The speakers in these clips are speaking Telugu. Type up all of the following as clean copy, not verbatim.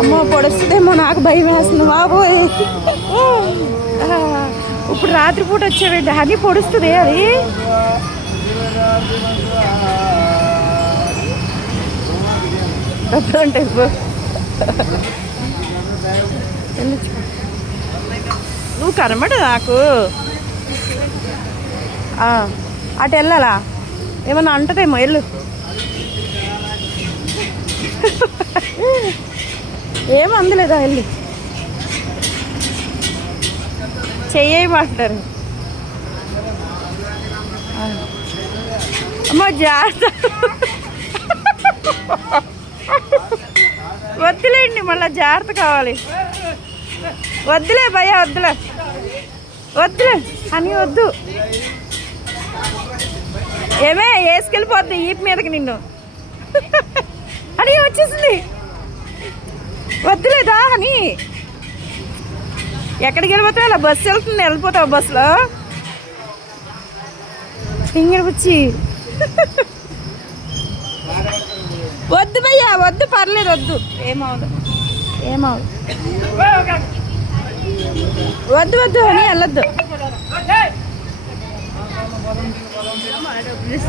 అమ్మో పొడుస్తుందేమో, నాకు భయం వేస్తుంది బాబోయ్. ఇప్పుడు రాత్రిపూట వచ్చేవేంటి, హనీ పొడుస్తుంది అది. అంటే నువ్వు కనబడు నాకు. అటు వెళ్ళాలా, ఏమన్నా అంటదేమో, వెళ్ళు. ఏం అందలేదా, వెళ్ళి చెయ్యమంటారు. అమ్మో జాగ్రత్త, వద్దులేండి, మళ్ళీ జాగ్రత్త కావాలి. వద్దులే భయ, వద్దులే వద్దులే అని, వద్దు. ఏమే వేసుకెళ్ళిపోద్ది ఈపు మీదకి నిన్ను అని. వచ్చేసింది, వద్దులేదా అని. ఎక్కడికి వెళ్ళిపోతావు, అలా బస్సు వెళ్తుంది, వెళ్ళిపోతావు బస్సులో. సింగర్ వచ్చి వద్దు భయ్యా, వద్దు, పర్లేదు, వద్దు, ఏమవదు, ఏమవదు, వద్దు వద్దు అని వెళ్ళొద్దు.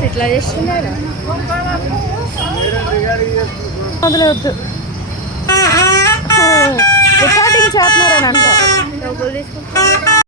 ఇట్లా చేస్తున్నారు, వద్దు. రికార్డింగ్ చేస్తున్నారని అంట.